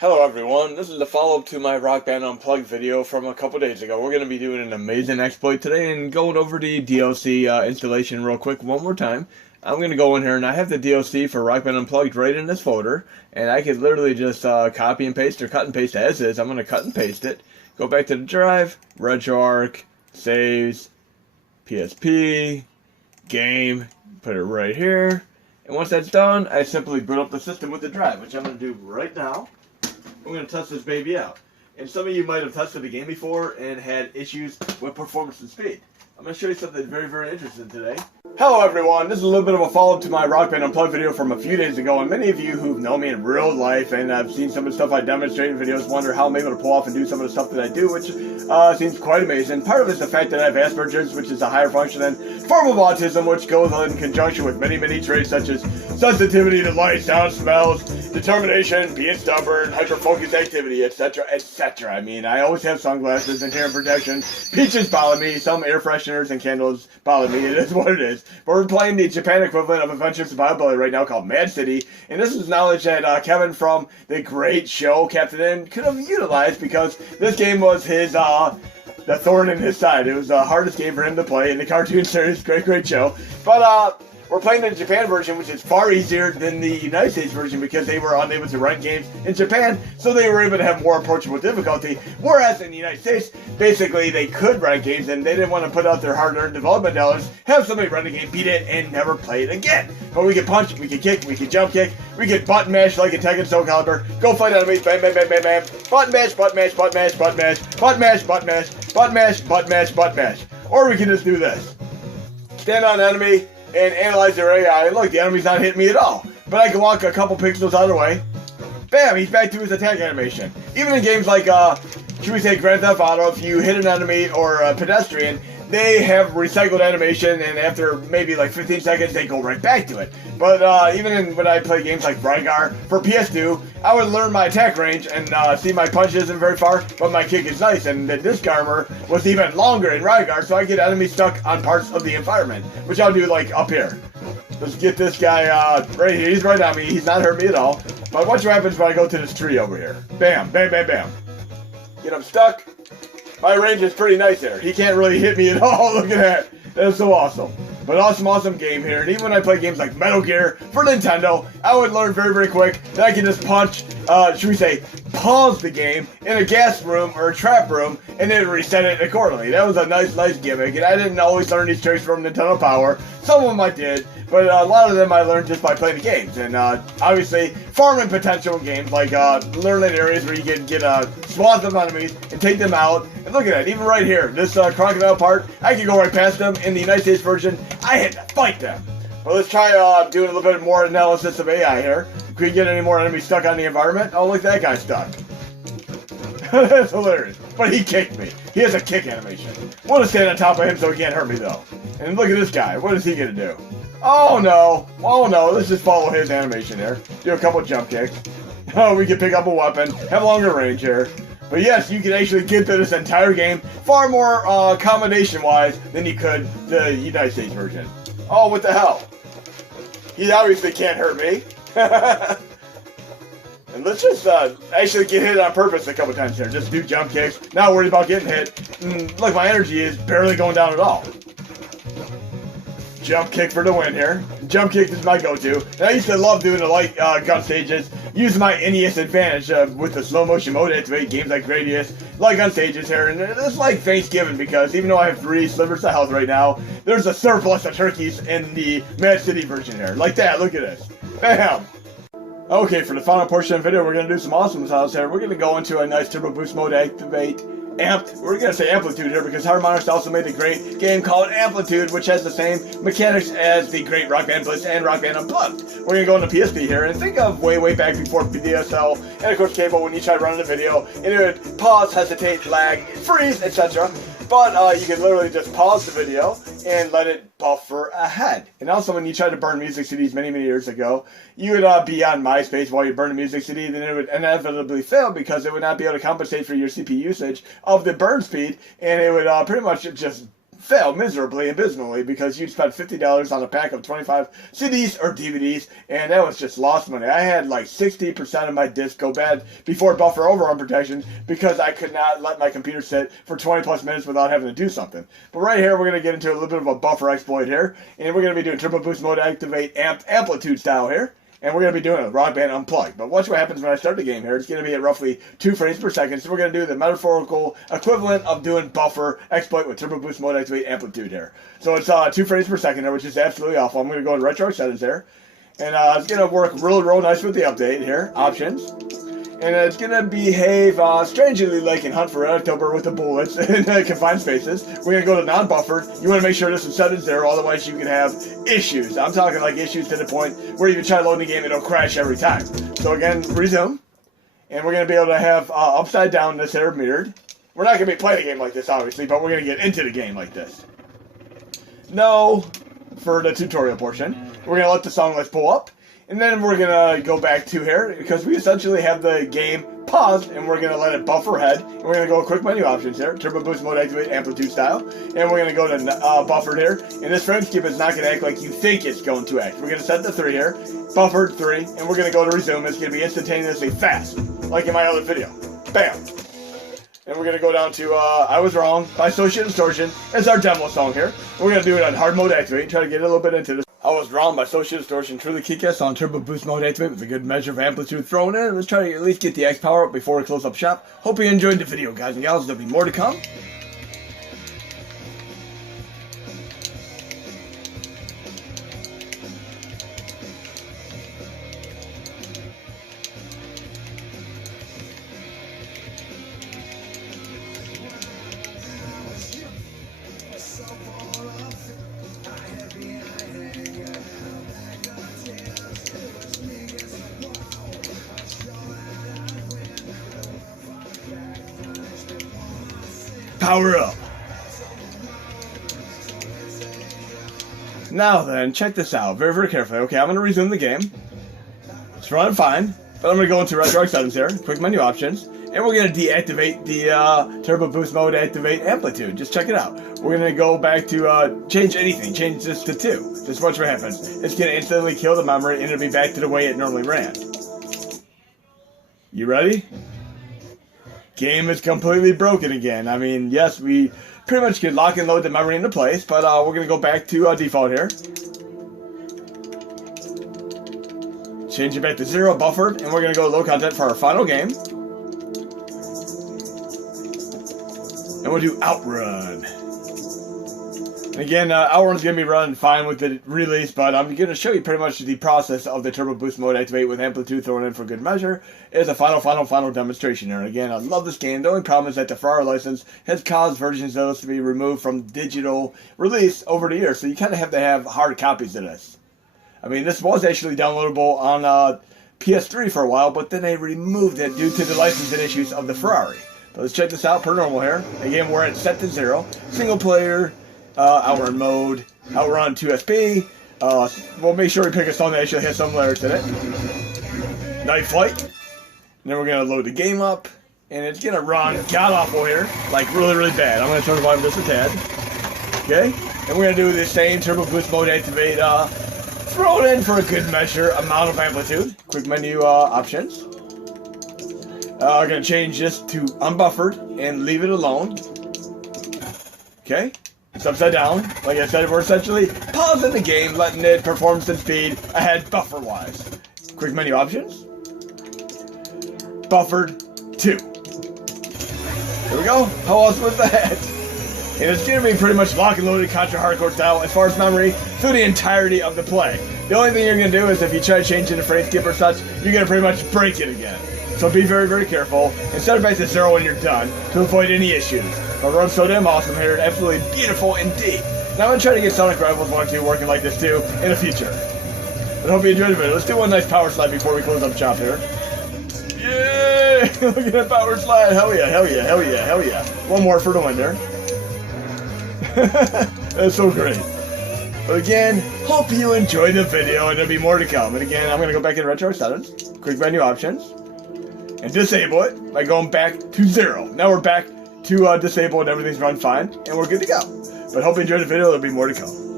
Hello everyone, this is the follow-up to my Rock Band Unplugged video from a couple days ago. We're going to be doing an amazing exploit today and going over the DLC installation real quick one more time. I'm going to go in here and I have the DLC for Rock Band Unplugged right in this folder. And I could literally just copy and paste or cut and paste as is. I'm going to cut and paste it. Go back to the drive, RetroArch, saves, PSP, game, put it right here. And once that's done, I simply boot up the system with the drive, which I'm going to do right now. I'm going to test this baby out. And some of you might have tested the game before and had issues with performance and speed. I'm going to show you something very, very interesting today. Hello everyone, this is a little bit of a follow-up to my Rock Band Unplugged video from a few days ago, and many of you who've known me in real life and I've seen some of the stuff I demonstrate in videos wonder how I'm able to pull off and do some of the stuff that I do, which seems quite amazing. Part of it is the fact that I have Asperger's, which is a higher functioning form of autism, which goes in conjunction with many, many traits such as sensitivity to light, sound, smells, determination, being stubborn, hyper-focused activity, etc., etc. I mean, I always have sunglasses and hearing protection. Peaches bother me, some air fresheners and candles bother me. It is what it is. But we're playing the Japan equivalent of Adventure Survivability right now called Mad City, and this is knowledge that Kevin from the great show Captain N could have utilized because this game was his, the thorn in his side. It was the hardest game for him to play in the cartoon series. Great show. But, we're playing the Japan version, which is far easier than the United States version because they were unable to run games in Japan, so they were able to have more approachable difficulty. Whereas in the United States, basically they could run games and they didn't want to put out their hard-earned development dollars, have somebody run the game, beat it, and never play it again. But we could punch, we could kick, we could jump kick, we could button mash like a Tekken Soul Calibur, go fight enemies, bam, bam, bam, bam, bam, button mash, button mash, button mash, button mash, button mash, button mash, button mash, button mash, button mash. Or we can just do this. Stand on enemy, and analyze their AI, and look, the enemy's not hitting me at all. But I can walk a couple pixels out of the way. Bam, he's back to his attack animation. Even in games like, should we say Grand Theft Auto, if you hit an enemy or a pedestrian, they have recycled animation, and after maybe like 15 seconds, they go right back to it. But even when I play games like Rygar for PS2, I would learn my attack range and see my punch isn't very far, but my kick is nice. And the disc armor was even longer in Rygar, so I get enemies stuck on parts of the environment, which I'll do like up here. Let's get this guy right here. He's right on me. He's not hurting me at all. But watch what happens when I go to this tree over here. Bam, bam, bam, bam. Get him stuck. My range is pretty nice there. He can't really hit me at all. Look at that. That is so awesome. But awesome game here. And even when I play games like Metal Gear for Nintendo, I would learn very quick that I can just punch, should we say, pause the game in a gas room or a trap room and then reset it accordingly. That was a nice gimmick. And I didn't always learn these tricks from Nintendo Power. Some of them I did, but a lot of them I learned just by playing the games. And obviously, farming potential games like learning areas where you can get swaths of enemies and take them out. And look at that, even right here, this crocodile part, I can go right past them. In the United States version, I had to fight them. But let's try doing a little bit more analysis of AI here. Can we get any more enemies stuck on the environment? Oh, look at that guy stuck. That's hilarious. But he kicked me. He has a kick animation. We'll just stand on top of him so he can't hurt me, though. And look at this guy. What is he going to do? Oh, no. Let's just follow his animation there. Do a couple jump kicks. Oh, we can pick up a weapon. Have longer range here. But yes, you can actually get through this entire game far more combination-wise than you could the United States version. Oh, what the hell? He obviously can't hurt me. And let's just actually get hit on purpose a couple times here. Just do jump kicks. Not worried about getting hit. Look, my energy is barely going down at all. Jump kick for the win here. Jump kick is my go-to. And I used to love doing the light gun stages. Use my NES advantage with the slow motion mode to activate games like Gradius, light gun stages here. And it's like Thanksgiving because even though I have 3 slivers of health right now, there's a surplus of turkeys in the Mad City version here. Like that, look at this. Bam! Okay, for the final portion of the video, we're going to do some awesome sounds here. We're going to go into a nice turbo boost mode, activate Amped. We're going to say Amplitude here because Harmonix also made a great game called Amplitude, which has the same mechanics as the great Rock Band Blitz and Rock Band Unplugged. We're going to go into PSP here and think of way back before DSL and of course cable when you try running a video and it would pause, hesitate, lag, freeze, etc. But you can literally just pause the video and let it buffer ahead. And also when you tried to burn music CDs many years ago, you would be on MySpace while you burn a music CD, then it would inevitably fail because it would not be able to compensate for your CPU usage of the burn speed, and it would pretty much just fail miserably and abysmally because you spent $50 on a pack of 25 CDs or DVDs, and that was just lost money. I had like 60% of my disc go bad before buffer overrun protection because I could not let my computer sit for 20 plus minutes without having to do something. But right here, we're going to get into a little bit of a buffer exploit here, and we're going to be doing turbo boost mode activate amplitude style here. And we're going to be doing a Rock Band Unplugged. But watch what happens when I start the game here. It's going to be at roughly 2 frames per second. So we're going to do the metaphorical equivalent of doing buffer exploit with turbo boost mode activate amplitude here. So it's 2 frames per second there, which is absolutely awful. I'm going to go to retro settings there. And it's going to work real nice with the update here. Options. And it's going to behave strangely like in Hunt for Red October with the bullets in confined spaces. We're going to go to non-buffered. You want to make sure this is set at 0, otherwise you can have issues. I'm talking like issues to the point where you can try loading the game and it'll crash every time. So again, resume. And we're going to be able to have upside down this here mirrored. We're not going to be playing a game like this, obviously, but we're going to get into the game like this. No for the tutorial portion. We're going to let the song list pull up. And then we're going to go back to here, because we essentially have the game paused, and we're going to let it buffer ahead. And we're going to go quick menu options here, turbo boost mode activate amplitude style. And we're going to go to buffered here. And this frame skip is not going to act like you think it's going to act. We're going to set the 3 here, buffered 3, and we're going to go to resume. It's going to be instantaneously fast, like in my other video. Bam! And we're going to go down to I Was Wrong by Social Distortion. It's our demo song here. We're going to do it on hard mode activate, try to get a little bit into this. I Was Wrong by Social Distortion, truly kick-ass on turbo boost mode activate with a good measure of amplitude thrown in. Let's try to at least get the X power up before we close up shop. Hope you enjoyed the video, guys and gals. There'll be more to come. Power up. Now then, check this out very carefully. Okay, I'm going to resume the game. It's running fine, but I'm going to go into retro settings here, quick menu options, and we're going to deactivate the turbo boost mode activate amplitude. Just check it out. We're going to go back to change anything. Change this to 2. Just watch what happens. It's going to instantly kill the memory, and it'll be back to the way it normally ran. You ready? Game is completely broken again. I mean, yes, we pretty much could lock and load the memory into place, but we're going to go back to default here. Change it back to 0, buffered, and we're going to go low content for our final game. And we'll do OutRun. And again, OutRun's going to be running fine with the release, but I'm going to show you pretty much the process of the turbo boost mode activate with amplitude thrown in for good measure. It's a final demonstration here. And again, I love this game. The only problem is that the Ferrari license has caused versions of this to be removed from digital release over the years, so you kind of have to have hard copies of this. I mean, this was actually downloadable on PS3 for a while, but then they removed it due to the licensing issues of the Ferrari. But let's check this out per normal here. Again, we're at set to 0, single player, OutRun mode, OutRun 2SP. We'll make sure we pick a song that actually has some lyrics in it. Night Flight. And then we're going to load the game up. And it's going to run god-awful here. Like really bad. I'm going to turn the volume just a tad. Okay? And we're going to do the same turbo boost mode activate. Throw it in for a good measure amount of amplitude. Quick menu options. We're going to change this to unbuffered and leave it alone. Okay? It's upside down. Like I said, we're essentially pausing the game, letting it perform some speed ahead buffer-wise. Quick menu options. Buffered 2. There we go. How awesome was that? And it's going to be pretty much lock and loaded Contra Hardcore style as far as memory through the entirety of the play. The only thing you're going to do is if you try to change it to frame skip or such, you're going to pretty much break it again. So be very careful and set it back to 0 when you're done to avoid any issues. But runs so damn awesome here, absolutely beautiful indeed. Now I'm going to try to get Sonic Rivals 1 and 2 working like this too in the future. But I hope you enjoyed the video. Let's do one nice power slide before we close up shop here. Yay! Look at that power slide. Hell yeah. One more for the win there. That's so great. But again, hope you enjoyed the video and there'll be more to come. And again, I'm going to go back in retro settings, quick menu options, and disable it by going back to 0. Now we're back to disable and everything's run fine, and we're good to go. But hope you enjoyed the video. There'll be more to come.